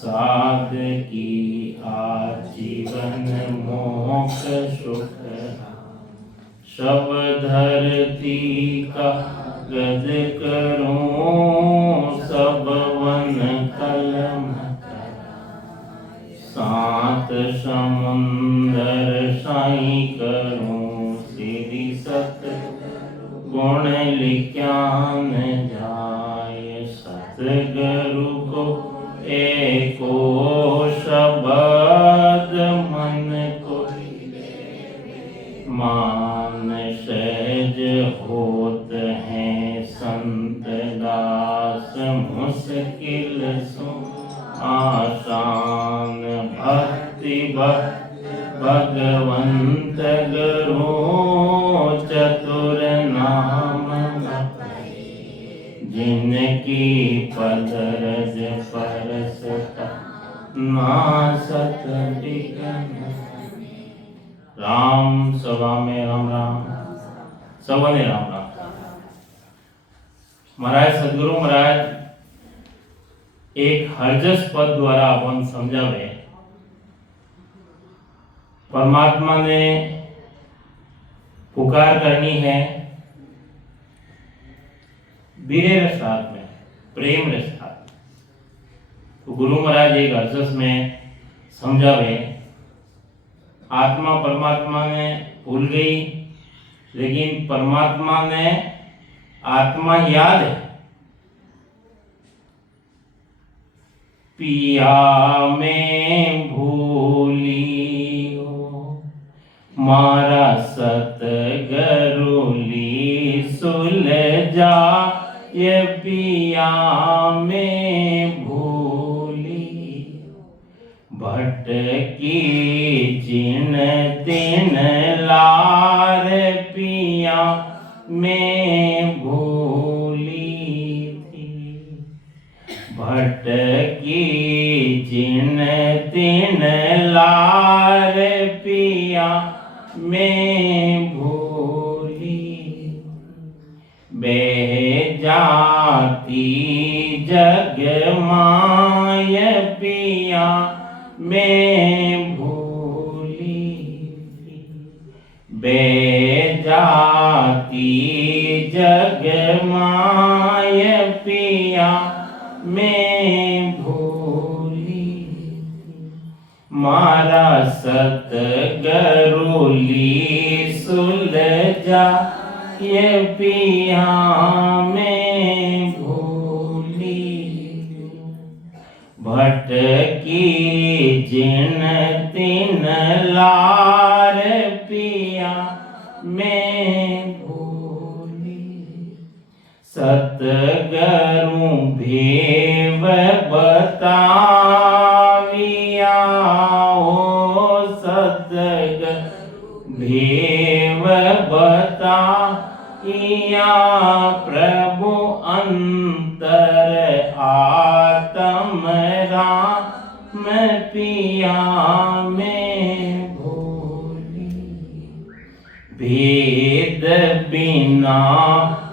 साधकी आजीवन मोक्ष सुख सब धरती का गज करूं सब वन कलम सात समुंदर साई करूं श्री सत गुण लिख्यान जाय सतगुरु को एको शब्द मन को मान सहज होत हैं संत दास मुश्किल सो आसान भक्ति भगवंत गुरु चतुर नाम जिनकी पदरज परसता नासत विघ्न। राम सभा में राम राम सवाने राम राम। महाराज सदगुरु महाराज एक हरजस पद द्वारा अपन समझावे परमात्मा ने पुकार करनी है वीर रसात में प्रेम रसात। तो गुरु महाराज एक हरजस में समझावे आत्मा परमात्मा ने भूल गई लेकिन परमात्मा ने आत्मा याद है। पिया में भूली हो मारा सतगुरु ली सुलझा ये पिया में भूली भटकी जिन दिन लार पिया में भूली थी भटकी जिन दिन लार पिया में भूली बह जाती जग माय पिया में भूली बह जाती जग माय पिया में भूली मारा सतगुरु ली सुलझा ये पिया में भूली भटकी जिन तिन लार पिया में भूली सतगुरु भेव बताविया ओ सतगुरु भेव बताइया प्रभु अंतर आत्म राम पिया में भूली भेद बिना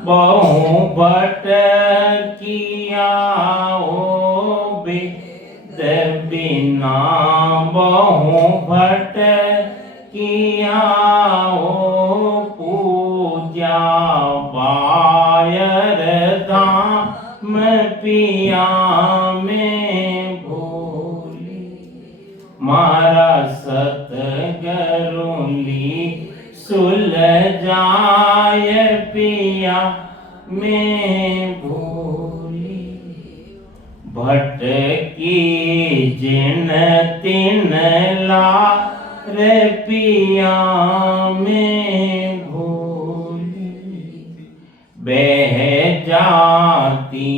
बहु भटकिया ओ भेद बिना बहु भटकिया ओ पूजा बायर धाम पिया में भूली मारा सतगुरु ली सुलझाय पिया में भूली भटकी जिन तिन लार पिया में भूली बह जाती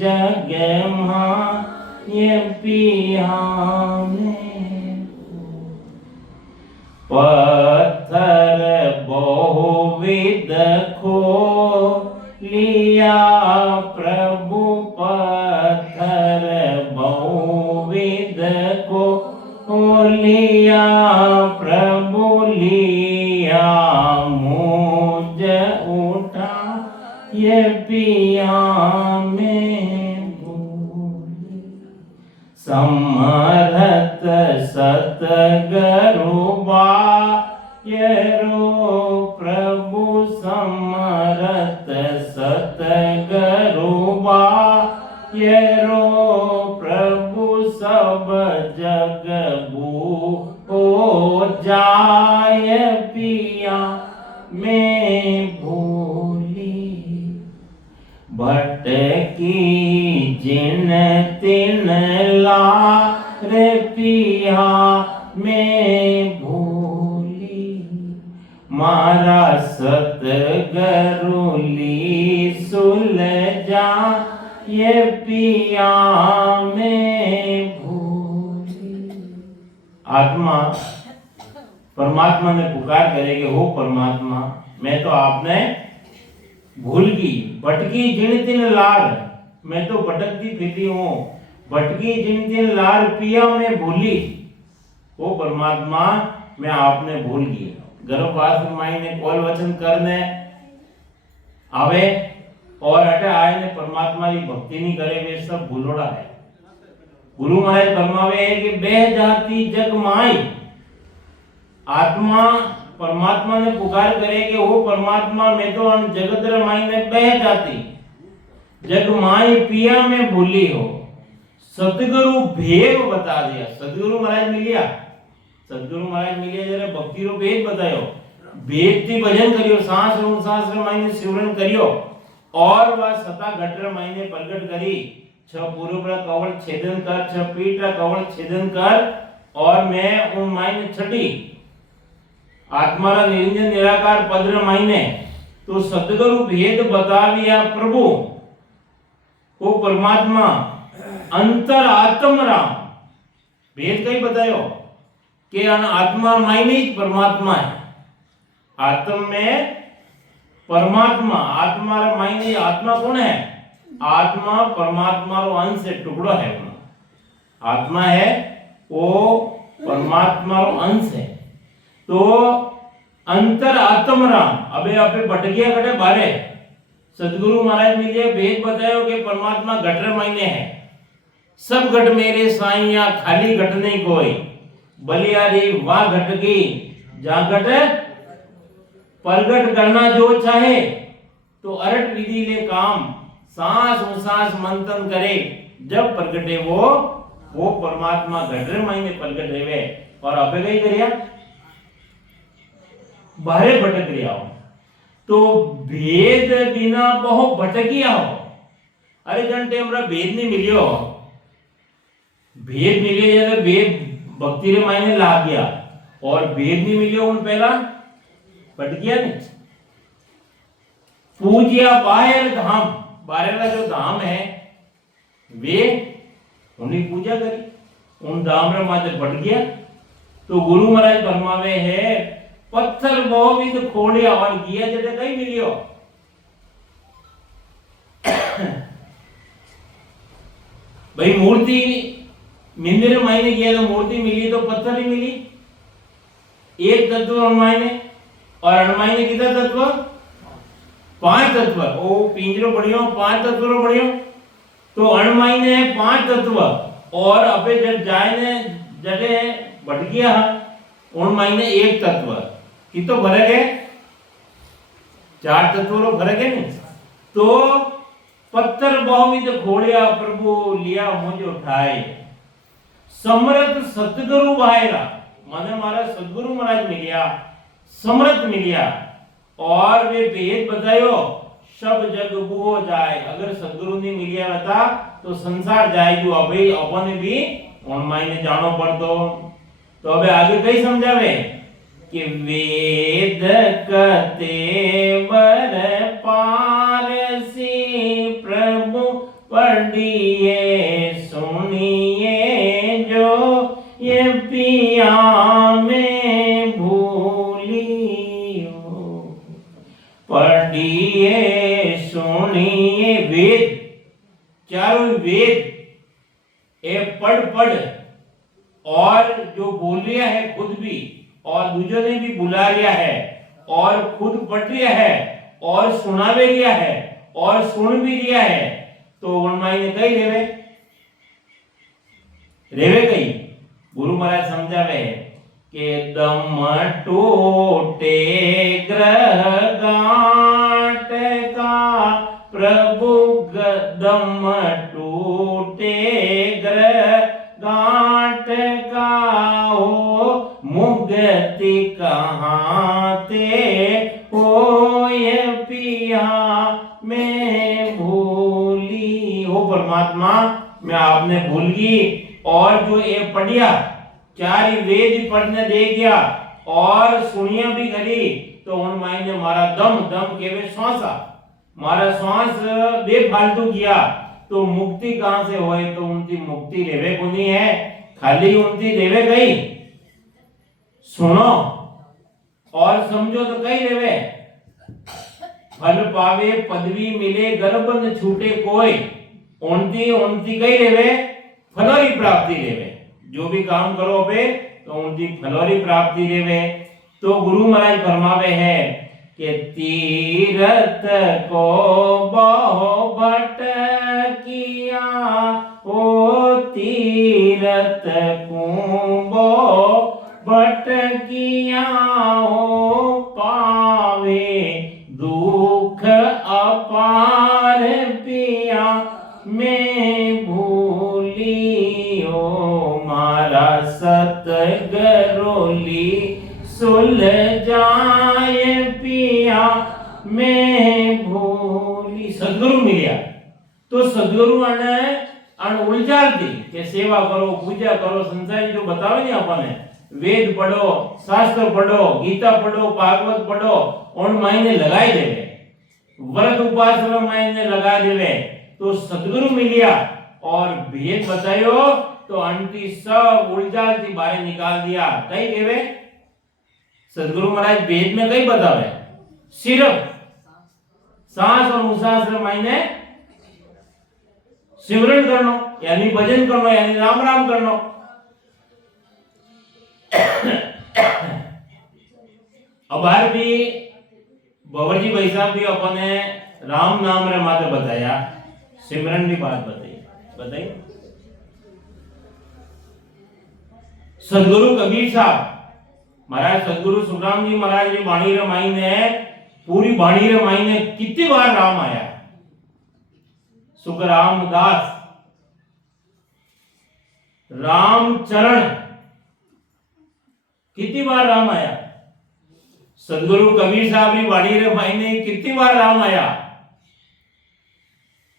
जग माय पिया में पत्थर बहुविध खो लिया प्रभु पत्थर बहुविध को लिया प्रभु लिया मुझ उठा ये पिया में भूली समरथ सतगुरु बायरो प्रभु समरथ सतगुरु बायरो प्रभु सब जग हो जाय पिया मैं भूली भटकी जिन तिन लार पिया मैं भूली मारा सतगुरु ली सुलझा ये पिया मैं भूली। आत्मा परमात्मा ने पुकार करे कि हो परमात्मा मैं तो आपने भूल गई भटकी जिन तिन लार मैं तो भटकती फिरती हूँ भटकी जिन तिन लार पिया मैं भूली। ओ परमात्मा मैं आपने भूल गई। गर्भवास माई ने कोल वचन करने आवे और अटे आए ने परमात्मा की भक्ति नहीं करे वे सब भूलोड़ा है। गुरु महाराज फरमावे है कि बह जाती जग माई आत्मा परमात्मा ने पुकार करे कि वो परमात्मा मैं तो जगत माई में बह जाती जग माई पिया में भूली हो। सतगुरु भेद बता दिया। सतगुरु महाराज मिलिया सतगुरु महाराज मिलिया जरा भक्ति रो भेद बतायो भेद थी भजन करियो सांस माई ने सिमरन करियो और वह सता घटर माई ने प्रकट करी छ पूर्व कवल छेदन कर छ पीठ कवल छेदन कर और मैं उन माई ने छठी आत्मारा निरंजन निराकार पद्र मायने तो सतगुरु भेद बताविया प्रभु वो परमात्मा अंतर आत्म राम भेद कहीं बतायो कि आत्मा मायने ही परमात्मा है। आत्म में परमात्मा आत्मा मायने आत्मा कौन है? आत्मा परमात्मा रो अंश है टुकड़ो है। आत्मा है वो परमात्मा रो अंश है। तो अंतर आत्म राम अबे आपे भटकिया कटे बारे सदगुरु महाराज मिले भेद बतायो कि परमात्मा घटर मायने है। सब घट मेरे साईया खाली घट नहीं कोई बलियारी वाह घट की जहां घट प्रगट करना जो चाहे तो अरट विधि ले काम सांस मंथन करे जब प्रगटे वो परमात्मा घटर मायने प्रगट रेवे और अबे कई करिया बाहरे भटक रिया हो तो भेद बिना बहुत भटकिया हो। अरे घंटे हमरा भेद नहीं मिलियो भेद मिले जैसे भेद भक्ति रे मायने ला गया और भेद नहीं मिलियो उन पहला भटकिया नहीं। पूजिया बाहर धाम बाहर का जो धाम है वे उन्हीं पूजा करी उन धाम रे माते भट गया। तो गुरु महाराज फरमावे है पत्थर बहुविध खोड़िया और गिया जटे कहीं मिलियो भाई मूर्ति मंदिर मायने गया तो मूर्ति मिली तो पत्थर ही मिली एक तत्व अणमायने और अणमायने कितना तत्व 5 तत्व ओ पिंजरो बढ़ियो 5 तत्व बढ़ियो तो अणमायने 5 तत्व और अबे जब जाए ने जटे भट गया उन मायने एक तत्व कि तो फर्क है 4 तत्वों रो फर्क है नहीं। तो पत्थर बहुविध खोड़िया प्रभु लिया मुझ उठाए समर्थ सतगुरु भाईरा माने मारा सतगुरु महाराज मिलिया समर्थ मिलिया और वे भेद बतायो सब जग बुओ जाए। अगर सतगुरु ने मिलिया रहता तो संसार जाए जो अभी अपन भी उन मायने जानो पड़तो। तो अबे आगे कई समझावे कि वेद कते वर पारसी प्रभु पढ़िए सुनिए जो ये पिया में भूलियो पढ़िए सुनिए वेद चारों वेद ए पढ़ और जो बोल रहा है खुद भी और दूसरों ने भी बुला लिया है और खुद पढ़ लिया है और सुना भी लिया है और सुन भी लिया है। तो वन माई ने कही देवे रेवे गई। गुरु महाराज समझावे के दम टूटे ग्रह गांठ का प्रभु दम टूटे ग्रह गांठ का हो मुक्ति कहाँ ते हो ये पिया मैं भूली। हो परमात्मा मैं आपने भूल गई। और जो ये पढ़िया 4 वेद ही पढ़ने दे गया और सुनिया भी करी तो उन मायने मारा दम दम केवे श्वासा मारा श्वास बेफालतू किया तो मुक्ति कहां से होए। तो उनकी मुक्ति रेवे कोनी है, खाली उनकी रेवे गई। सुनो और समझो तो कई रेवे फल पावे पदवी मिले गर्भ न छूटे कोई। उनती उनती कई रेवे फलोरी प्राप्ति रेवे। जो भी काम करो बे तो उनकी फलोरी प्राप्ति रेवे। तो गुरु महाराज फरमावे है कि तीरथ को बहु भट किया ओ तीरथ को बहु भट किया ओ पावे दुख अपार पिया मैं भूली ओ मारा सतगरोली सुलझाए पिया मैं भूली। सदगुरु मिलिया तो सदगुरु अन उलझार दी के सेवा करो पूजा करो संसारी जो बतावे नहीं अपने वेद पढ़ो शास्त्र पढ़ो गीता पढ़ो भागवत पढ़ो उन मायने लगाए देवे व्रत उपासना मायने लगा देवे तो सदगुरु मिलिया और भेद बतायो तो अंटी सब उलझार थी बाहर निकाल दिया। कई देवे सदगुरु महाराज वेद में कई बतावे सिर्फ सांस और उसास मायने सिमरन करनो यानी भजन करनो यानी राम राम करनो। अब हर भी बवरजी भाई साहब भी अपने राम नाम रे मात्र बताया सिमरन की बात बताई। सदगुरु कबीर साहब महाराज सदगुरु सुखराम जी महाराज की वाणी रे मायने पूरी वाणी रे मायने कितनी बार राम आया। सुखराम दास राम चरण कितनी बार राम आया। सदगुरु कबीर साहब की वाणी रे मायने कितनी बार राम आया।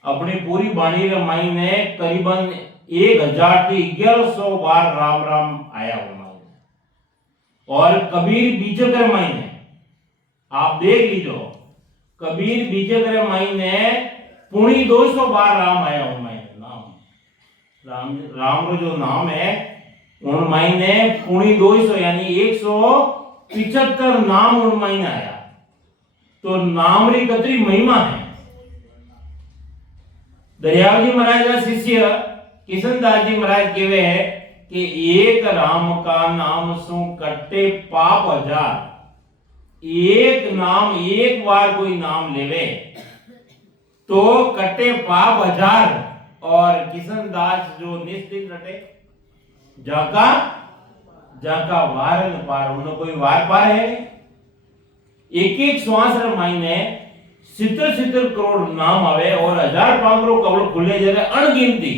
अपनी पूरी वाणी रे मायने करीबन 1100 बार राम राम आया हुआ। और कबीर बीजक रे मायने आप देख लीजो कबीर बीजक रे मायने 200 बार राम आया उन मायने नाम राम रो जो नाम है उन मायने 200 यानी 175 नाम उन मायने आया। तो नाम री कतरी महिमा है। दरियाव जी महाराज का शिष्य किशनदास जी महाराज कहवे है कि एक राम का नाम सु कट्टे पाप 1000। एक नाम एक बार कोई नाम लेवे तो कट्टे पाप 1000। और किशनदास जो निश्चित रटे जाका जाका वार न पार उन्हें कोई वार पार है। एक एक श्वास रे मायने 70 करोड़ नाम आवे और 1500 करोड़ खुले जरे अनगिनती।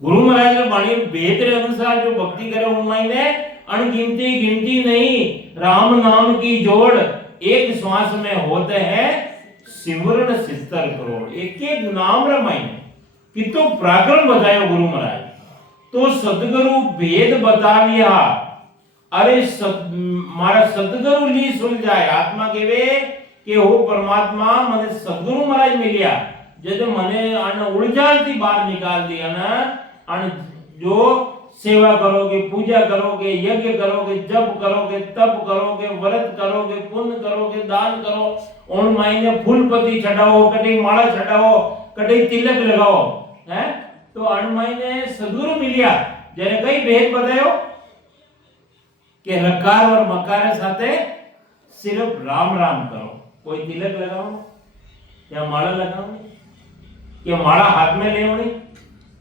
गुरु महाराज ने वाणी वेद रे अनुसार जो भक्ति करे उन मायने अनगिनती गिनती नहीं राम नाम की जोड़ एक श्वास में होते हैं सिमरन 70 करोड़। एक एक नाम रे मायने कितो पराक्रम बतायो गुरु महाराज। तो सदगुरु भेद बता लिया। अरे मारा सदगुरु ली सुन जाए आत्मा केवे कि हो परमात्मा मने सदगुरु महाराज मिलिया जद मने अन उलझाल थी बाहर निकाल दिया ना। अन जो सेवा करोगे पूजा करोगे यज्ञ करोगे जप करोगे तप करोगे व्रत करोगे पुण्य करोगे दान करो उन मायने फूल पत्ती चढ़ाओ कटे माला चढ़ाओ कटे तिलक लगाओ है। तो अन मायने सदगुरु मिलिया जने कई भेद बतायो कि रकार और मकार साथे सिर्फ राम राम करो। कोई तिलक लगाओ या माला लगाओ या माला हाथ में ले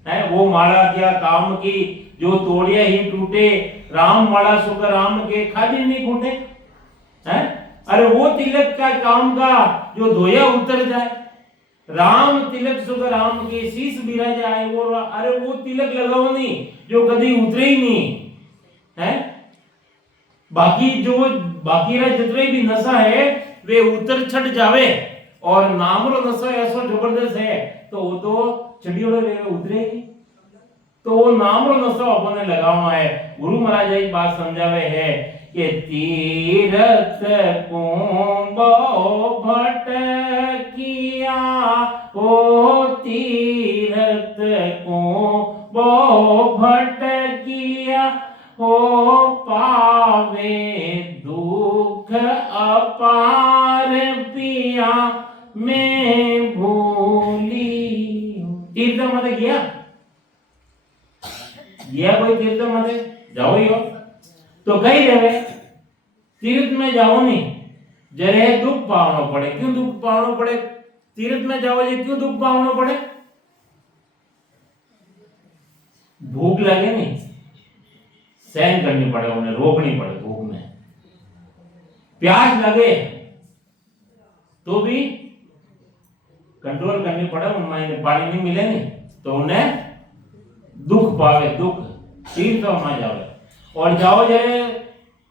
है वो माला क्या काम की, जो तोड़िया ही टूटे, राम माला सुख राम के खादी नहीं फूटे, है अरे वो तिलक का काम का जो धोया उतर जाए, राम तिलक सुख राम के शीश बिरा जाए, वो अरे वो तिलक लगाओ नहीं जो कभी उतरे ही नहीं है। बाकी जो बाकी रा जितने भी नशा है वे उतर छट जावे, और नामरो नशा ऐसा जबरदस्त है तो वो तो चढ़ियोड़े रहेगा उतरे ही। तो वो नामरो नशा अपने लगाना है। गुरु महाराज एक बात समझावे है कि तीरथ को भटकिया ओ तीरथ को भटकिया हो पावे दुख अपार पिया मैं भूली। तीर्थ मत गया कोई तीर्थ मत जाओ ही हो तो कही रहे तीर्थ में जाओ नहीं जरे दुख पावनो पड़े। क्यों दुख पावनो पड़े? तीर्थ में जाओ जी क्यों दुख पावनो पड़े? भूख लगे नहीं सहन करनी पड़े, उन्हें रोकनी पड़े भूख में। प्यास लगे तो भी कंट्रोल करनी पड़े, उनमें पानी नहीं मिले नहीं तो उन्हें दुख पावे दुख। तीर्थ में जाओ और जाओ जरे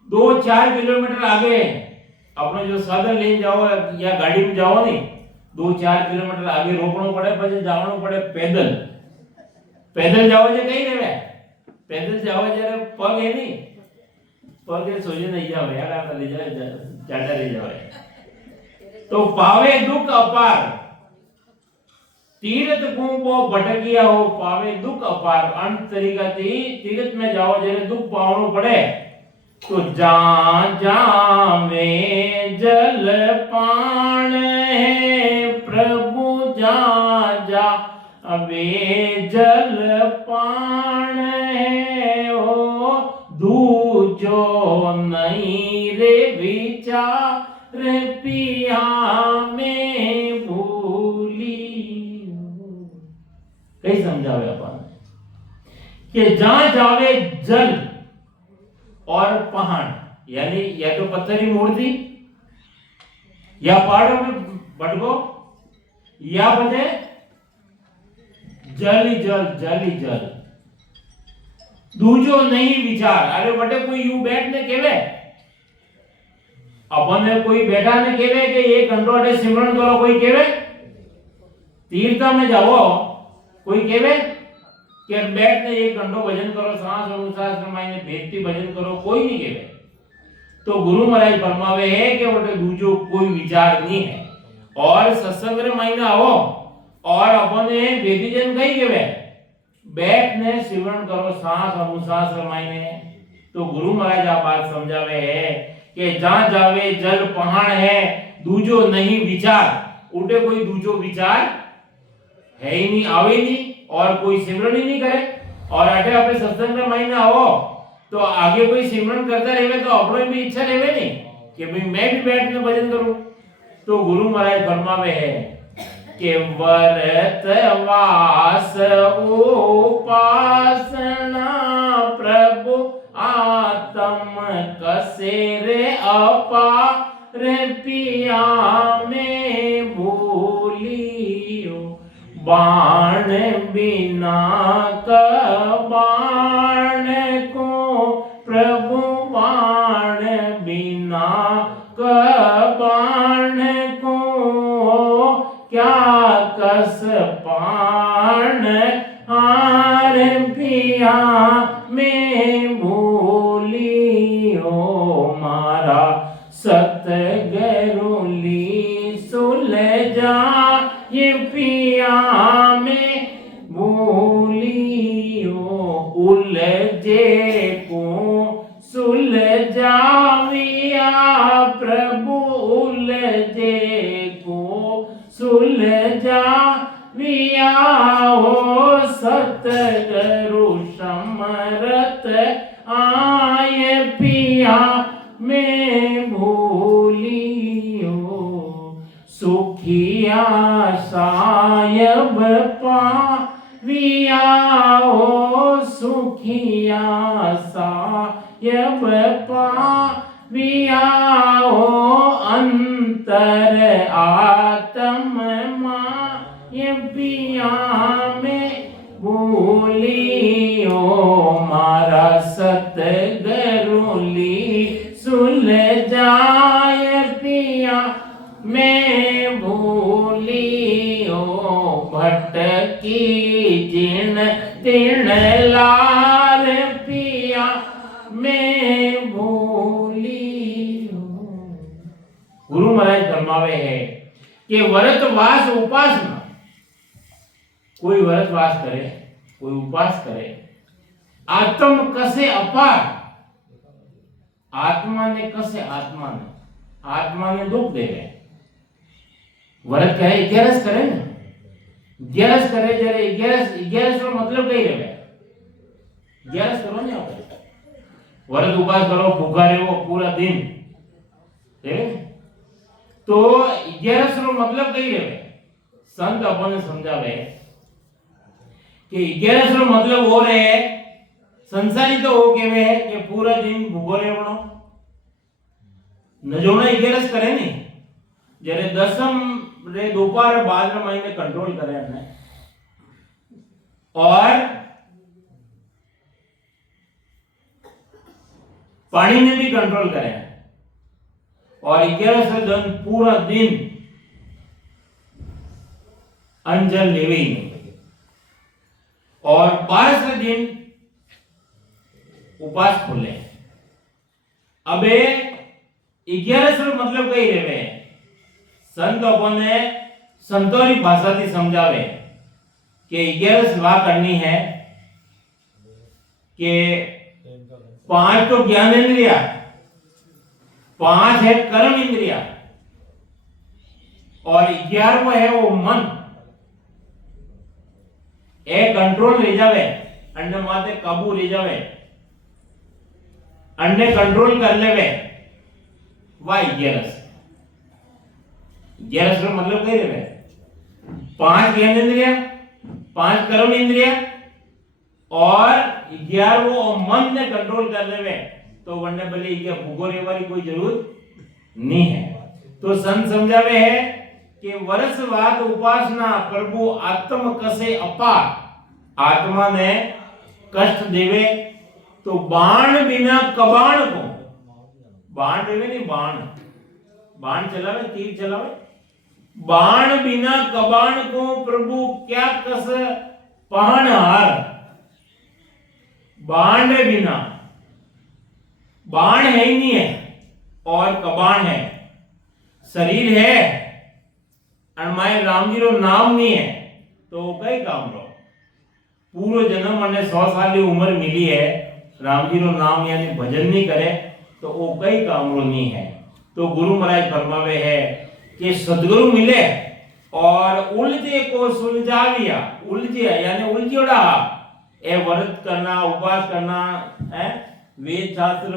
2-4 किलोमीटर आगे अपने जो साधन ले जाओ या गाड़ी में जाओ नहीं 2-4 किलोमीटर आगे रोकना पड़े, પછી जावनो पड़े पैदल। पैदल जाओ जे कहीं रहे पैदल जाओ जरा पग है नहीं पग है सोजे नहीं जाओ यार आप ले जाओ चाटा ले जाओ तो पावे दुख अपार। तीर्थ को वो भटकिया हो पावे दुख अपार। अंत तरीका थी तीर्थ में जाओ जरे दुख पावनो पड़े तो जा जावे जल पान है प्रभु जा जा वे जल पान है ओ दूजो नहीं रे विचार पिया में भूली। कई समझावे अपन कि जहां जावे जल और पहाड़ यानी या तो पत्थर की मूर्ति या पहाड़ों में भटको या बजे जल ही जल जल ही जल। दूजो नहीं विचार। अरे बटे कोई यू बैठ ने केवे अपन ने कोई बैठा ने केवे कि एक घंटो अटे सिमरन करो कोई केवे? तीर्थ में जाओ कोई केवे कि बैठ ने 1 घंटो भजन करो सांस अनुसार समाइने भेदती भजन करो? कोई नहीं केवे। तो गुरु महाराज फरमावे है कि बटे दूजो कोई विचार नहीं है। और सत्संग रे महीना आओ और अपने वेदीजन कही केवे बैठ ने सिमरन करो सांस अनुसार समाइने। तो गुरु महाराज आ बात समझावे है कि जहां जावे जल पहाड़ है दूजो नहीं विचार। उठे कोई दूजो विचार है ही नहीं आवे नहीं और कोई सिमरन ही नहीं करे। और अटे अपने सत्संग में महीना हो तो आगे कोई सिमरन करता रहे तो अपने भी इच्छा रहे नहीं कि भाई मैं भी बैठ के भजन करूं। तो गुरु महाराज फरमावे है कि व्रत वास उपासना प्रभु आत्म कसे रे अपार पिया में भूलियो। बाण बिना बाण को प्रभु बाण बिना बाण को क्या कस पाण हार पिया में भूलियो। मारा सतगरुली सुलझा ये पिया में भूलियो। उलझे को सुलझाविया प्रभु उलझे को सुलझाविया हो। सतगुरु समरत आय पिया में भूलियो। सुखिया सायब पाविया सुखिया सायब पावियाओ अंतर आत्मा ये पिया में भूलियो मारा सतगरुली सुलझाय पिया मैं भूलियो भटकी जिन तिन लार पिया मैं भूलियो। गुरु महाराज फरमावे है कि व्रतवास उपासना, कोई व्रतवास करे, कोई उपास करे, आत्म कसे अपार, आत्मा ने कसे, आत्मा ने दुख दे रहे। व्रत करे 11 करे ने, 11 करे जरे 11 નો मतलब કઈ રહે? 11 કરો ને આપણે व्रत उपास करो, भूखा रहो पूरा दिन, तो 11 નો मतलब કઈ રહે? संत अपन समझावे कि 11 નો मतलब वो रहे, संसारी तो वो केवे है कि पूरा दिन भूखो रहवणो न जोना 11 करे ने, जरे दसम रे दोपहर बाद में महीने कंट्रोल करे हमने, और पानी ने भी कंट्रोल करे, और 11 से दिन पूरा दिन अंजल लेवे ही नहीं, और 12 से दिन उपास खोले। अबे 11 से मतलब कई रहे, संत अपने संतोरी भाषा थी समझावे कि 11 सेवा करनी है कि 5 तो ज्ञान इंद्रिया, 5 है कर्म इंद्रिया, और 11वां है वो मन, एक कंट्रोल ले जावे, अन्य माते काबू ले जावे, अन्य कंट्रोल कर लेवे, वाह 11 का मतलब कई रहे 5 ज्ञान इंद्रिया, 5 कर्म इंद्रिया, और 11वां मन ने कंट्रोल कर लेवे, तो वरने भले ये भूखो रहने वाली कोई जरूरत नहीं है। तो संत समझावे है कि वर्षवाद उपासना प्रभु आत्म कसे अपार, आत्मा ने कष्ट देवे तो बाण बिना कबाण को, बाण देवे नहीं, बाण चलावे, तीर चलावे, बाण बिना कबाण को प्रभु क्या कस पहन हार। बाण बिना, बाण है ही नहीं है और कबाण है, शरीर है और माए राम जी रो नाम नहीं है तो कई काम रो, पूरो जन्म અને 100 साल की उम्र मिली है, राम जी रो नाम यानी भजन नहीं करे तो वो कई काम रो नहीं है। तो गुरु महाराज फरमावे है कि सदगुरु मिले और उलझे को सुलझाविया, उलझे यानी उलझोड़ा, ए व्रत करना, उपास करना है, वेद शास्त्र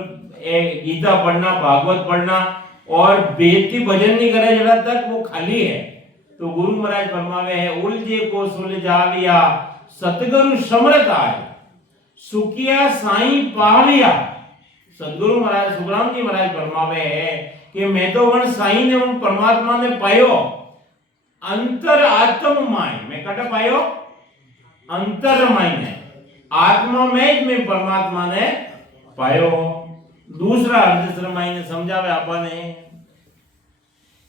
गीता पढ़ना, भागवत पढ़ना, और वेद की भजन नहीं करे जड़ा तक वो खाली है। तो गुरु महाराज फरमावे है उलझे को सुलझाविया सतगुरु समरथ आए, सुखिया साईं पाविया। सदगुरु महाराज सुखराम जी महाराज फरमावे है कि मैं तो वन साईं ने उन परमात्मा ने पायो अंतर आत्म माय, मैं कट पायो अंतर माय ने, आत्मा में मैं परमात्मा ने पायो। दूसरा अर्थ माई ने समझावे आपने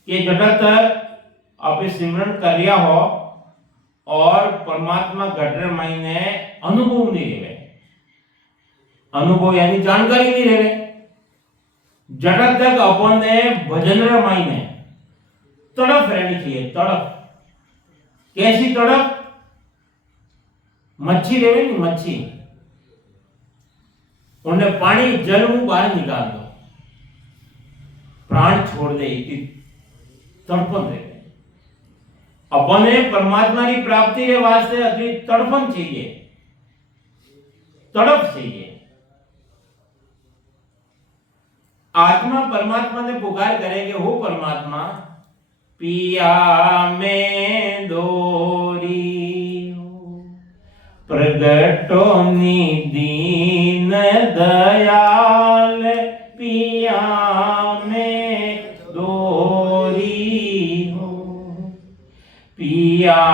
कि जगत आप सिमरन करिया हो और परमात्मा घटरे माई ने अनुभव नहीं रहे, अनुभव यानी जानकारी नहीं रहे, जगत तक अपने भजन माई ने तड़प रहनी चाहिए, तड़प, कैसी तड़प? मच्छी रहे नहीं, मच्छी उन्हें पानी जल मुंह बाहर निकाल दो, प्राण छोड़ दे, तड़पन रहे। अपने परमात्मा की प्राप्ति के वास्ते अति तड़पन चाहिए, तड़प चाहिए। आत्मा परमात्मा ने पुकार करेंगे, हो परमात्मा पिया में दोरी हो, प्रगटो दीन दयाल पिया में दोरी हो, पिया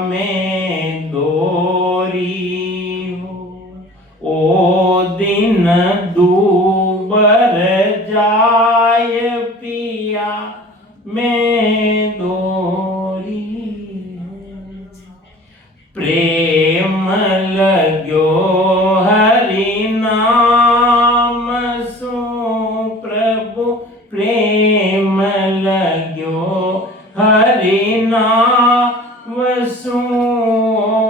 में दोरी हो। ओ दिन दूबर जाय पिया में दोरी हो। प्रेम लगो हरि नाम सो प्रभु, प्रेम लगो हरि नाम सो।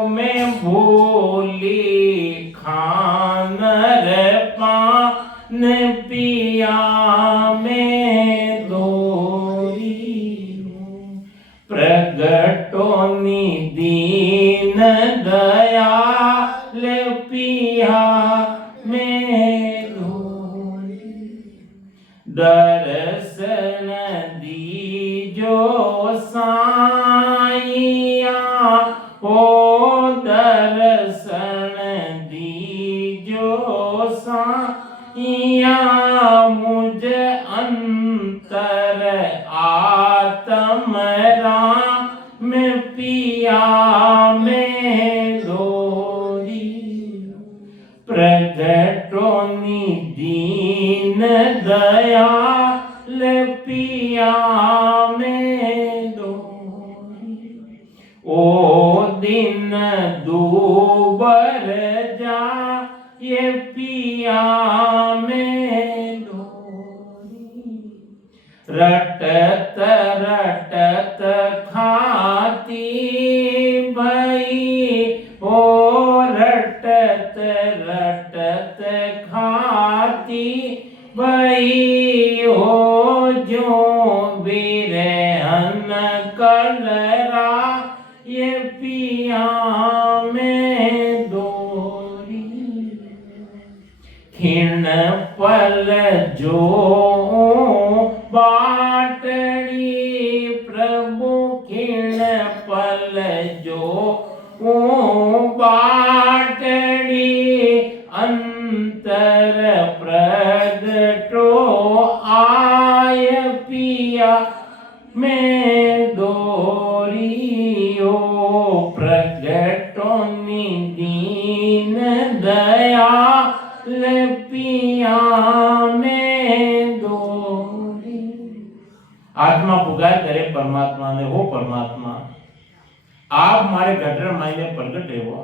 मैं भूली खानर पान पिया में दोरी हो। प्रगटो दीन दयाल पिया में दोरी। दर्शन दीजो साइया हो, दर्शन दीजो साइया। मुझ अंतर आत्म राम पिया में दोरी। प्रगटो दीन दयाल पिया में दोरी। ओ दिन दूबर जाए पिया में दोरी। रटत रटत खाती भई हो, रटत रटत खाती भई हो। जो बिरहन कलरा ये पिया में दोरी। खिन पल जो बाटड़ी प्रभु, खिन पल जो बाटड़ी। अंतर प्रगटो आय पिया में दोरी हो। प्रगटो दीन दयाल पिया में दोरी। आत्मा पुकार करे परमात्मा ने, हो परमात्मा आप मारे गटर मायने प्रगट हो।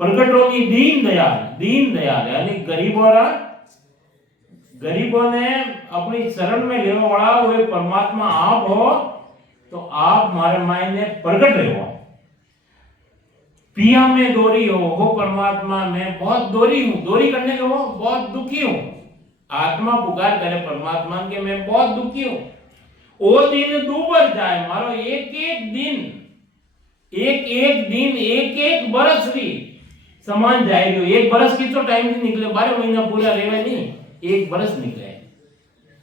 प्रगटो की दीन दयाल, दीन दयाल यानी गरीबों ने अपनी शरण में लेवा वाला वो परमात्मा आप हो। तो आप मारे मायने प्रगट हो। पिया में दोरी हो परमात्मा मैं बहुत दोरी हूं, दोरी करने के वो बहुत दुखी हूं। आत्मा पुकार करे परमात्मा के मैं बहुत दुखी हूं। ओ दिन दूबर जाए मारो एक एक दिन, एक एक दिन एक एक बरस भी समान जाएगी। एक बरस की तो टाइम नहीं निकले, 12 महीना पूरा रहेगा नहीं, एक बरस निकले।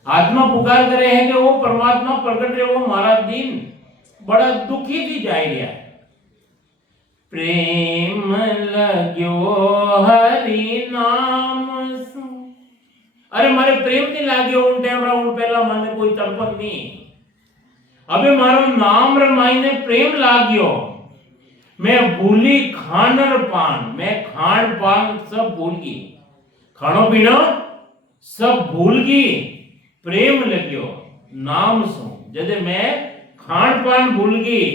आत्मा पुकार करे है कि वो परमात्मा प्रकट रहे, वो हमारा दिन बड़ा दुखी थी जाएगा। प्रेम लगो हरि नाम सु। अरे मारे प्रेम नहीं लाग्यो उन टाइम रा, उन पहला माने कोई तड़पन नहीं। अबे मारो नाम रे मायने प्रेम लाग्यो। मैं भूली खानर पान, मैं खान पान सब भूल गई, खानो पीनो सब भूल गई। प्रेम लग्यो नाम सु, जदे मैं खान पान भूल गई।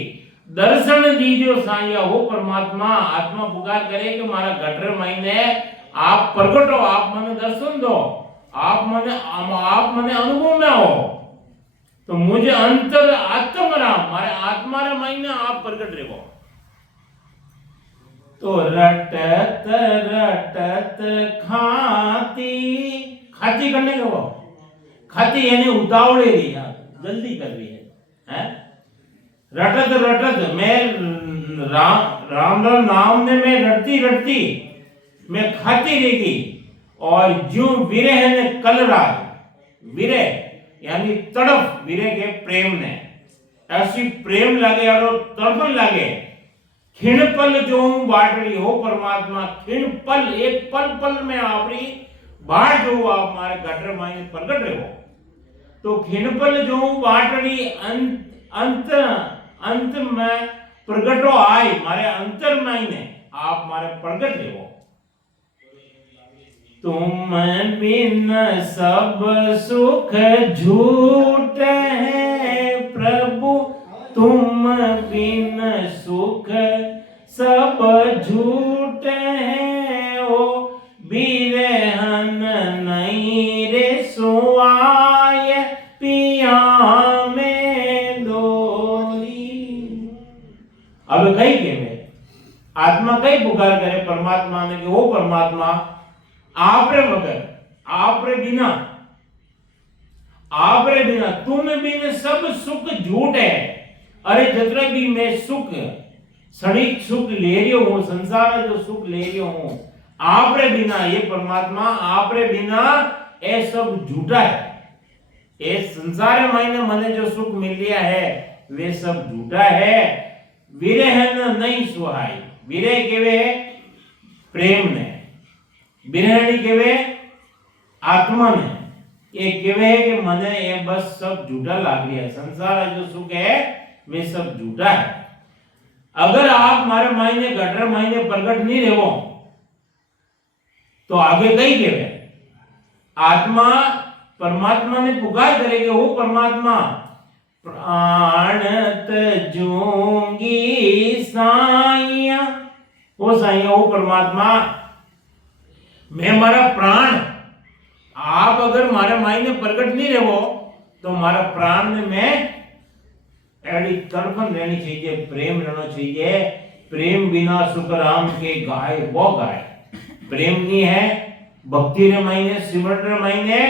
दर्शन दीजो साईया, हो परमात्मा आत्मा पुकार करे कि मारा गटर महीने आप प्रकट हो, आप मने दर्शन दो, आप मने अनुभव में हो। तो मुझे अंतर आत्म राम मारे आत्मा रे महीने आप प्रकट रहो। तो रटत रटत खाती, खाती करने के वो खाती यानी उतावले रही यार, जल्दी कर रही है। रटत रटत मैं राम नाम ने मैं रटती रटती मैं खाती रहेगी। और जो विरह ने कल रात, विरह यानी तड़प, विरह के प्रेम ने ऐसी प्रेम लगे और तड़पन लगे खिण पल जो हूं बाटड़ी हो परमात्मा खिण पल एक पल पल में आपरी बाढ़ जो आप मारे गटर मायने प्रगट रहे हो तो खिण पल जो हूं बाटड़ी अंत अंत में प्रगटो आय मारे अंतर मायने आप मारे प्रगट रहे हो तुम बिन सब सुख झूठ है प्रभु तुम बिन सुख सब झूठ है ओ बिरहन नहीं रे सुआय पिया में डोली। अब कई केवे आत्मा कई पुकार करे परमात्मा ने कि ओ परमात्मा आपरे वगर आपरे बिना तुम बिन सब सुख झूठ है। अरे जतरा भी मैं सुख क्षणिक सुख ले रही हूं संसार में जो सुख ले रही हूं आपरे बिना ये परमात्मा आपरे बिना ये सब झूठा है। ये संसार में मने जो सुख मिल लिया है वे सब झूठा है। विरहन नहीं सुहाई विरह केवे प्रेम ने बिरहणी केवे आत्मा ने ये केवे है कि मने ये बस सब झूठा लाग रहा है संसार जो सुख है वे सब झूठा है। अगर आप मारे मायने गटर मायने प्रगट नहीं रहो तो आगे कई केवे आत्मा परमात्मा ने पुकार करेगे वो परमात्मा प्राण तजूंगी साइया वो साइया वो परमात्मा मैं मारा प्राण आप अगर मारे मायने प्रगट नहीं रहो तो मारा प्राण में मैं एडी तड़पन रहनी चाहिए प्रेम रहना चाहिए। प्रेम बिना सुख राम के गाय वो गाय प्रेम नहीं है भक्ति रे मायने सिमरन रे मायने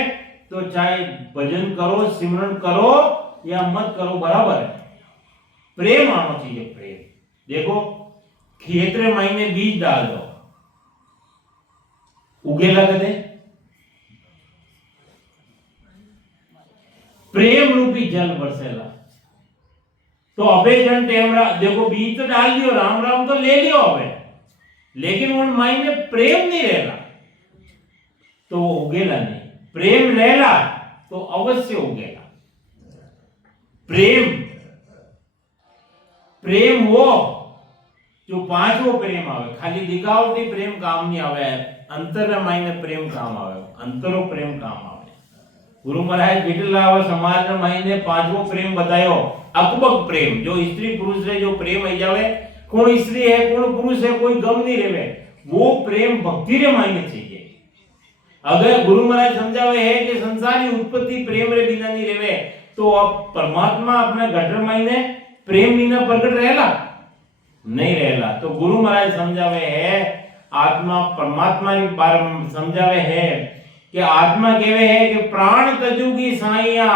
तो चाहे भजन करो सिमरन करो या मत करो बराबर है। प्रेम आना चाहिए प्रेम। देखो खेत रे मायने बीज डाल दो उगेला कदे प्रेम रूपी जल बरसेला तो अबे जन टेमरा देखो बीज तो डाल दियो राम राम तो ले लियो अबे लेकिन उन मायने प्रेम नहीं रहेगा तो उगेला नहीं। प्रेम रहेला तो अवश्य उगेगा। प्रेम प्रेम वो जो पांचवो प्रेम आवे खाली दिखावटी प्रेम काम नहीं आवे अंतर मायने प्रेम काम आवे अंतरो प्रेम काम आवे। गुरु महाराज बिटलावा समाज में मायने पांचवो प्रेम बतायो अकबक प्रेम जो स्त्री पुरुष रे जो प्रेम आई जावे कौन स्त्री है कौन पुरुष है कोई गम नहीं रहे वो प्रेम भक्ति रे मायने चाहिए। अगर गुरु महाराज समझावे है कि संसार की उत्पत्ति प्रेम रे बिना नहीं रहे तो अब परमात्मा अपने घटर मायने प्रेम बिना प्रकट रहेला नहीं रहेला। तो गुरु महाराज समझावे है आत्मा परमात्मा के बारे में समझावे है कि आत्मा केवे है कि प्राण तजुगी साइया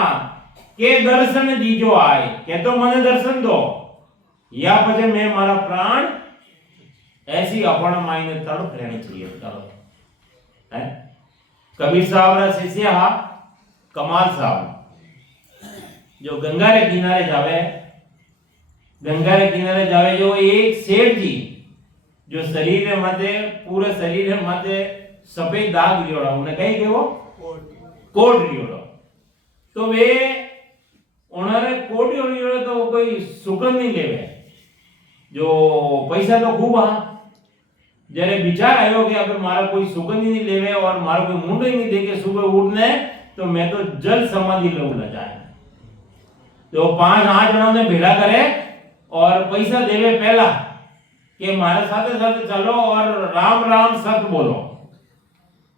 के दर्शन दीजो आए के तो मने दर्शन दो या पछे मैं मारा प्राण ऐसी अपन मायने तड़प रहनी चाहिए तड़प है। कबीर साहब रा शिष्य हा कमाल साहब जो गंगा रे किनारे जावे जो एक सेठ जी जो शरीर रे माथे पूरे शरीर रे माथे सफेद दाग लियोड़ा उन्हें कही के वो कोट लियोड़ा तो वे उन्होंने कोट लियोड़ा तो वो कोई सुगंध नहीं लेवे जो पैसा तो खूब हा जरे विचार आयो कि अगर मारा कोई सुगंध नहीं लेवे और मारा कोई मुंड ही नहीं देके सुबह उठने तो मैं तो जल समाधि लूंगा जाए तो 5-8 जनों ने भेड़ा करे और पैसा देवे पहला कि मारे साथे साथे चलो और राम राम सत बोलो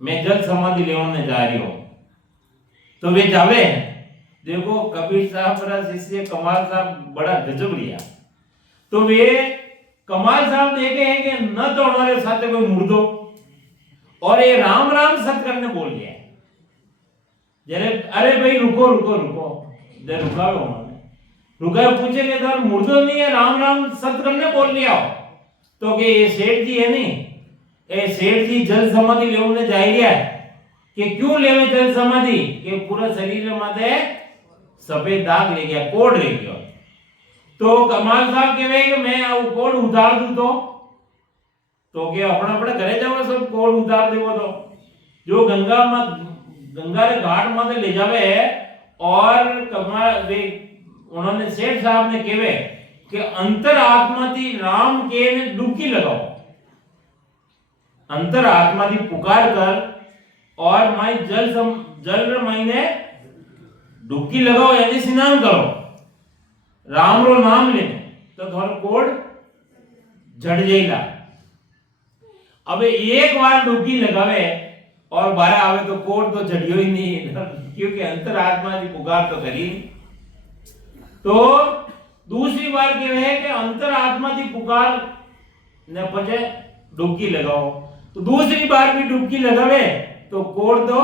मैं जल समाधि लेने जा रही हूं तो वे जावे। देखो कबीर साहब रा शिष्य कमाल साहब बड़ा गजब लिया तो वे कमाल साहब देखे हैं कि न तो हमारे साथ कोई मुर्दो और ये राम राम सत करने बोल गया जरे अरे भाई रुको रुको रुको जरा रुकाओ उन्होंने रुका पूछे कि सर मुर्दो नहीं है राम राम सत करने बोल लिया हो तो कि ये सेठ जी है नहीं ये सेठ जी जल समाधि लेने जा रहा है कि क्यों लेवे जल समाधि कि पूरा शरीर में माथे सफेद दाग ले गया कोड ले गया तो कमाल साहब कहे कि मैं आ कोड उतार दूं तो के अपने अपने घरे जावे सब कोड उतार देवो तो जो गंगा रे घाट माथे ले जावे और कमाल वे उन्होंने सेठ साहब ने कहे कि अंतर आत्मा थी राम के ने डुबकी लगाओ, अंतर आत्मा थी पुकार कर और माई जल मायने डुबकी लगाओ यानी स्नान करो राम रो नाम लेने तो थोड़ा कोड झड़ जाएगा। अब एक बार डुबकी लगावे और बाहर आवे तो कोड तो झड़ियो ही नहीं क्योंकि अंतर आत्मा की पुकार तो करी। तो दूसरी बार क्या है कि अंतर आत्मा की पुकार ने पचे डुबकी लगाओ तो दूसरी बार भी डुबकी लगावे तो कोड तो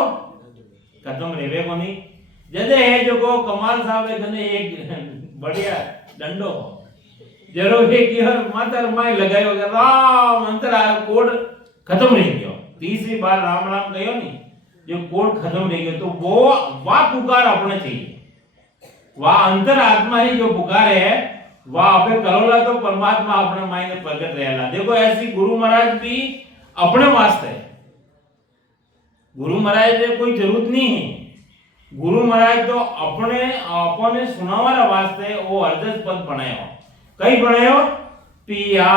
खत्म रेवे को नहीं। जदे है जो को कमाल साहब ने एक बढ़िया डंडो जरूर है कि मातर माय लगायो के राम अंतर आ कोड खत्म रह गयो। तीसरी बार राम राम कहो नहीं जो कोड खत्म रह गयो तो वो वा पुकार अपने चाहिए, वा अंतर आत्मा ही जो पुकार है वह आपे करोला तो परमात्मा अपने मायने प्रकट रहेला। देखो ऐसी गुरु महाराज भी अपने वास्ते है, गुरु महाराज ने कोई जरूरत नहीं है, गुरु महाराज तो अपने सुनावारा वास्ते वो अर्जस पद बनायो। कई बनायो पिया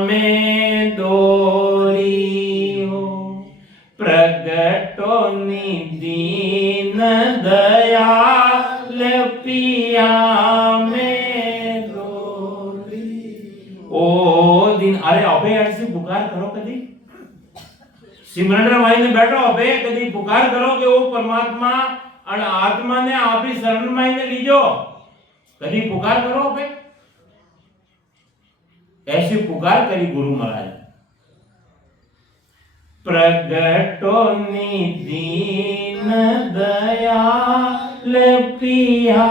में दोरी हो प्रगटो दीन दयाल पिया में दोरी ओ दिन। अरे अबे ऐसी पुकार करो कदी सिमरन रे मायने बैठो अबे कदी पुकार करो कि वो परमात्मा और आत्मा ने आप ही शरण मायने लीजो, कदी पुकार करो अबे। ऐसी पुकार करी गुरु महाराज प्रगटो दीन दयाल पिया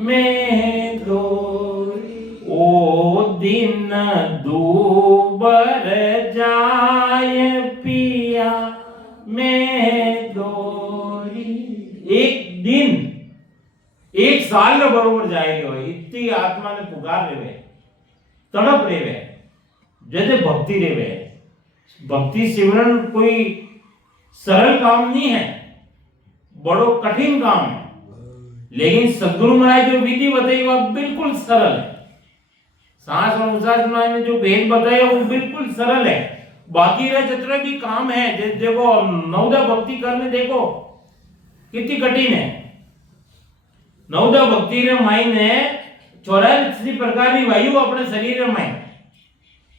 में दोरी ओ दिन दूबर जाए पिया में दोरी। एक दिन एक साल में बरोबर जाएगा इतनी आत्मा ने पुकार रेवे तड़प रेवे जैसे भक्ति रेवे। भक्ति सिमरन कोई सरल काम नहीं है, बड़ो कठिन काम है, लेकिन सदगुरु महाराज जो विधि बताई वह बिल्कुल सरल है। सांस और उच्छ्वास में जो भेद बताया वो बिल्कुल सरल है। बाकी रहे जितने भी काम है देखो नवदा भक्ति करने देखो कितनी कठिन है। नवदा भक्ति रे मायने 84 प्रकार की वायु अपने शरीर में,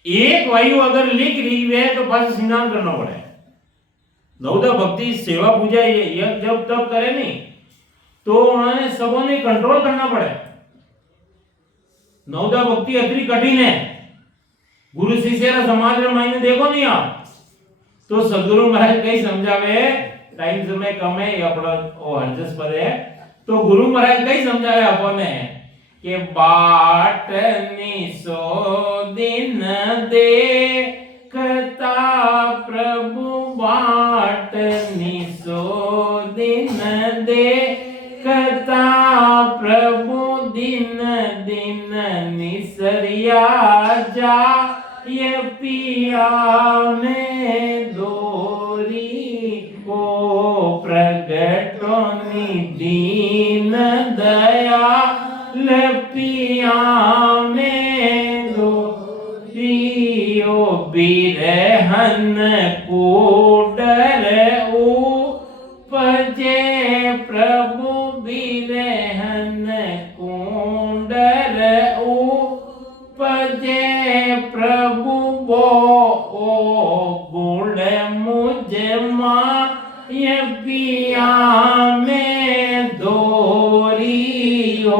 एक वायु अगर लिख रही है तो बस स्नान करना पड़े। नवदा भक्ति सेवा पूजा ये जब तब करे नहीं तो उन्होंने सबों ने कंट्रोल करना पड़े। नवदा भक्ति अति कठिन है। गुरु शिष्य समाज रे मायने देखो नहीं आप तो सदगुरु महाराज कई समझावे टाइम समय कम है अपना वो हरजस पद है तो गुरु महाराज कई समझावे अपने के बाट निसो दिन देखता प्रभु बाट निसो दिन देखता प्रभु दिन दिन निसरिया जा ये पिया में दोरी को प्रगटो दीन दया पिया में दोरी ओ बिरहन कूडर उपजे प्रभु बिरहन कूडर उपजे प्रभु बो ओ गुण मुझ माय पिया में दोरी ओ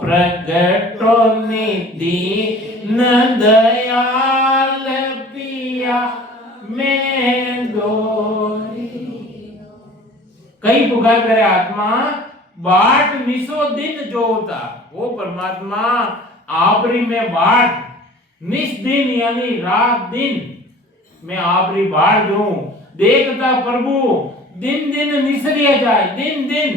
प्रगटो दीन दयाल पिया में दोरी। कई पुकार करे आत्मा बाट निसो दिन जो होता वो परमात्मा आपरी में बाट निस दिन यानी रात दिन में आपरी बाट दूं देखता प्रभु दिन दिन निसरिया जाए दिन दिन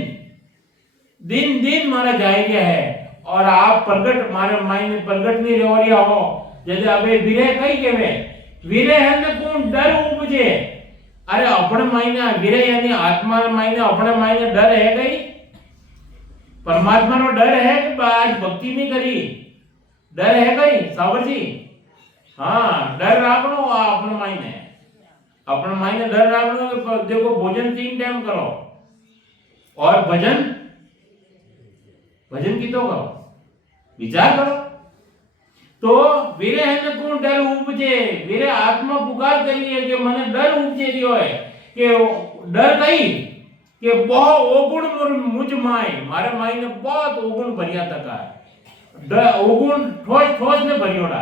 दिन दिन मारा जाएगा है और आप प्रगट मारे मायने प्रगट नहीं रहोरिया हो जैसे अबे विरह कई केवे विरह है ने कोण डर उपजे अरे अपने मायने विरह यानी आत्मा रे मायने अपने मायने डर है गई परमात्मा नो डर है कि आज भक्ति नहीं करी डर है गई सावर जी हाँ डर राखनो अपने मायने डर राखनो कि देखो भोजन 3 टाइम करो और भजन की तो करो विचार करो तो वीरे है कोण डर उपजे वीरे आत्मा पुकार करी है कि मने डर उपजे रियो है कि डर कई कि बहुत ओगुण मुझ माय मारे माय ने बहुत ओगुण भरिया तक है ओगुण ठोस ने भरियोड़ा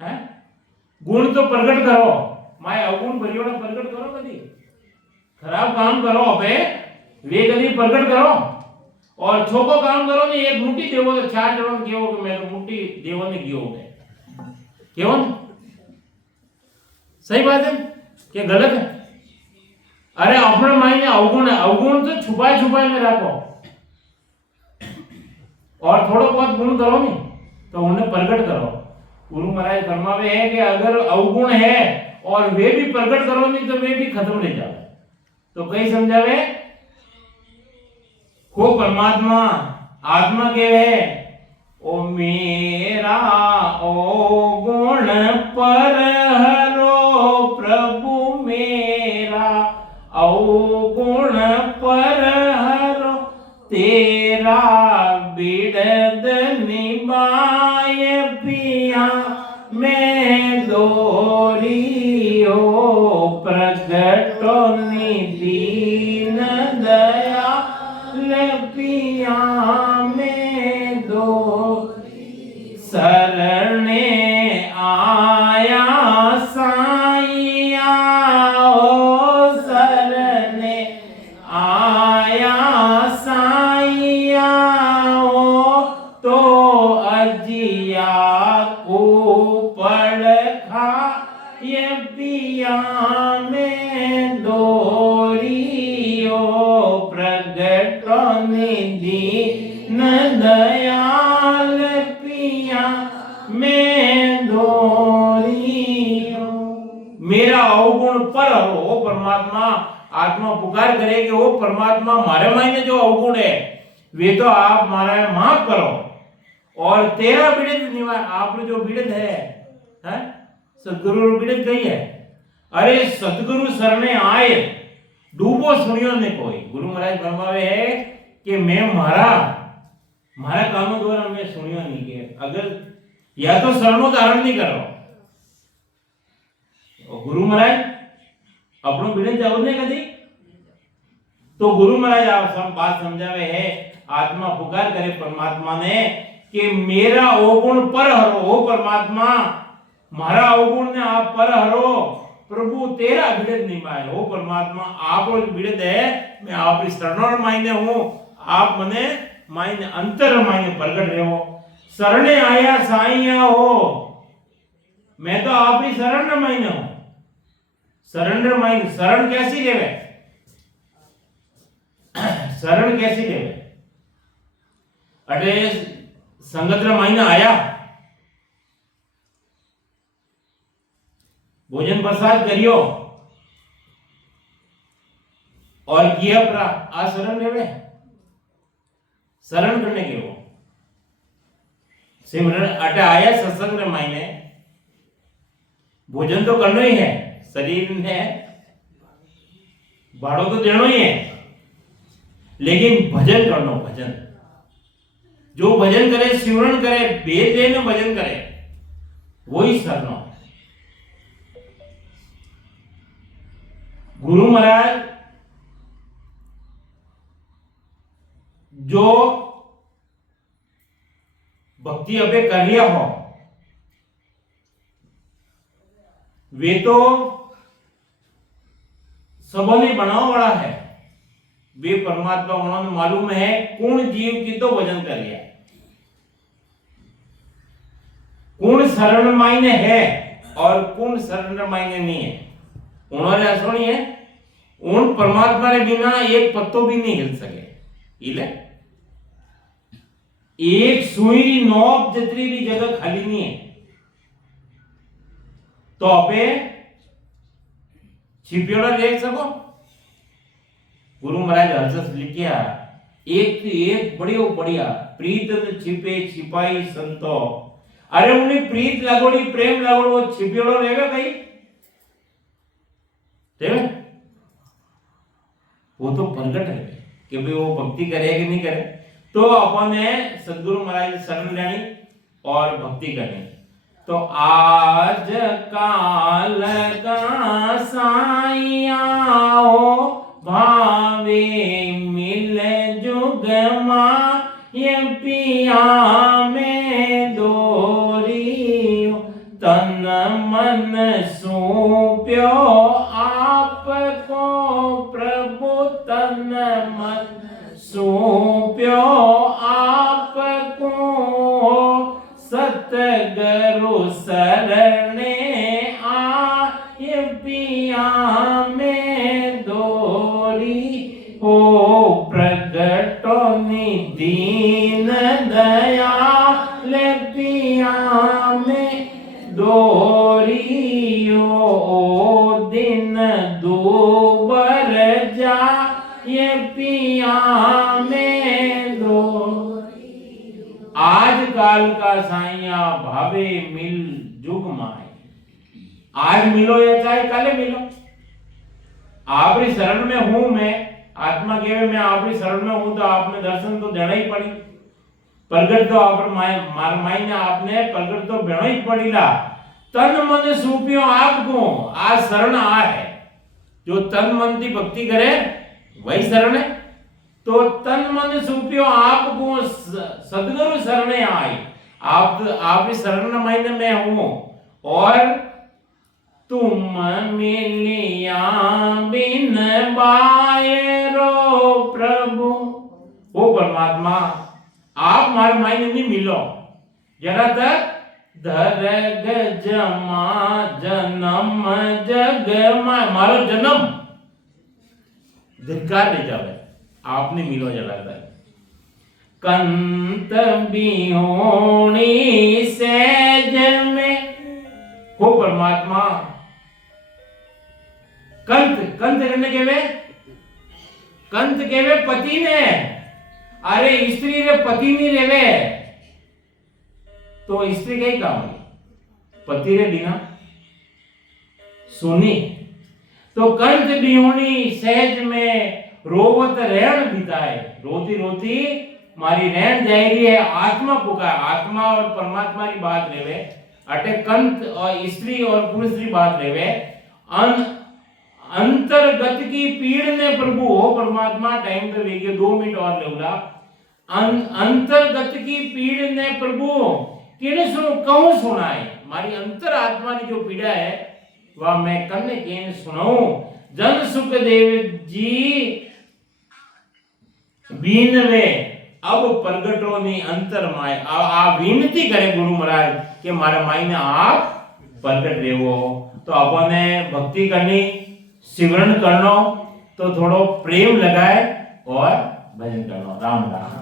है गुण तो प्रकट करो माय अवगुण भरियोड़ा प्रकट करो कदी खराब काम करो अबे वे कदी प्रकट करो और छोको काम करो ने एक मुट्ठी देवो तो 4 जणों केवो कि मैं तो मुट्ठी देवो ने गियो है केवो सही बात है कि गलत है अरे अपने मायने अवगुण तो छुपाए में रखो और थोड़ा बहुत गुण करो नहीं तो उन्हें प्रकट करो गुरु महाराज फरमावे है कि अगर अवगुण है और वे भी प्रकट करो नहीं तो वे भी खत्म रह जावे तो कई समझावे को परमात्मा आत्मा के है ओ मेरा ओ गुण पर हरो प्रभु मेरा अवगुण पर हरो तेरा बिरद निभाए पिया मैं दोरियो प्रगटो निदीन दया पिया में दो शरणे आया साईया ओ शरणे आया साईया ओ तो अजिया को पड़ खा ये पिया में दोरियो प्रगट निधि न दयाल पिया में दोरियो मेरा अवगुण पर हो परमात्मा आत्मा पुकार करे कि वो परमात्मा मारे मायने जो अवगुण है वे तो आप मारा माफ करो और तेरा बिड़त निवार आप जो बिड़त है सदगुरु बिड़त गई है अरे सदगुरु शरणे आए डूबो सुनियो ने कोई गुरु महाराज फरमावे है कि मैं मारा काम द्वारा मैं सुनियो नहीं के अगर या तो शरणों धारण नहीं करो गुरु महाराज अपनो बिड़े जाओ ने कदी तो गुरु महाराज आप सब बात समझावे है आत्मा पुकार करे परमात्मा ने कि मेरा अवगुण पर हरो हो परमात्मा मारा अवगुण ने आप पर हरो प्रभु तेरा बिड़द नहीं पाए हो परमात्मा आप बिड़द है मैं आपकी शरण मायने हूं आप मने मायने अंतर मायने प्रगट रहे हो शरणे आया साईया हो मैं तो आपकी शरण मायने हूं शरण मायने शरण कैसी लेवे शरण कैसी लेवे अटे संगत मायने आया भोजन प्रसाद करियो और किया प्रा आ शरण लेवे शरण करने के वो सिमरन अटे आया सत्संग मायने भोजन तो करना ही है शरीर ने भाड़ो तो देना ही है लेकिन भजन करना भजन जो भजन करे सिमरन करे भेद लेने भजन करे वही शरण गुरु महाराज जो भक्ति अबे कर लिया हो वे तो सबने बनाने वाला है वे परमात्मा उन्होंने मालूम है कौन जीव की तो भजन कर लिया कौन शरण मायने है और कौन शरण मायने नहीं है उन्होंने ऐसा नहीं है उन परमात्मा के बिना एक पत्तो भी नहीं हिल सके इले एक सुई री नोक जितनी भी जगह खाली नहीं है तो आपे छिपियोड़ा देख सको। गुरु महाराज हर्षस लिखिया एक थी एक बढ़िया प्रीत छिपे छिपाई संतो। अरे उन्हें प्रीत लगोड़ी प्रेम लगोड़ी वो छिपियोड़ो रहेगा भाई देवे वो तो प्रगट है कि भाई वो भक्ति करे कि नहीं करे। तो अपन ने सदगुरु महाराज शरण लेनी और भक्ति करनी। तो आज काल का साईया हो भावे मिल जुग मां ये पिया में दोरी तन मन सौंप्यो आपको प्रभु तन मन सौंप्यो आपको सतगुरु शरणे आए पिया में दोरी हो प्रगटो निदीन दयाल पिया में दोरी ओ दिन दूबर जा ये पिया में दो। आज काल का साइया भावे मिल जुग माए। आज मिलो या चाहे काले मिलो आपरी शरण में हूं मैं आत्मा केवे मैं आपरी शरण में हूं तो आपने दर्शन तो देना ही पड़ी। प्रगट तो आप माई ने आपने प्रगट तो बेनो ही पड़ीला। तन मन सूपियो आपको आज शरण आ है जो तन मन की भक्ति करे वही शरण है। तो तन मन सूपियो आपको सदगुरु शरणे आई आप शरण महीने में हूं और तुम मिलिया बिन बायरो प्रभु ओ परमात्मा आप मारे मायने नहीं मिलो जरा तक धरग जमा जन्म जग मारो जन्म धिक्कार ले जावे आपने मिलो जला तक कंत बिहोणी सहज में हो परमात्मा। कंत करने के वे कंत के वे पति ने अरे स्त्री रे पति नहीं रेवे तो स्त्री कई काम पति रे बिना सुनी। तो कंत बिहोणी सहज में रोवत रहन बिताए रोती रोती मारी रहन जायरी है आत्मा पुकार आत्मा और परमात्मा की बात रेवे अटे कंत और स्त्री और पुरुष की बात रेवे अंतर्गत की पीड़ ने प्रभु हो परमात्मा टाइम तो लेके 2 मिनट और लेगा। अंतर्गत की पीड़ ने प्रभु किने सुनो कहूं सुनाए मारी अंतर आत्मा की जो पीड़ा है वह मैं कन्ने केन सुनाऊं। जन सुखदेव जी बीनवे अब प्रगटो नी अंतर माय आ विनती करे गुरु महाराज के मारे माई ने आप प्रगट देवो। तो अपने भक्ति करनी सिमरन करनो तो थोड़ो प्रेम लगाए और भजन करनो। राम राम।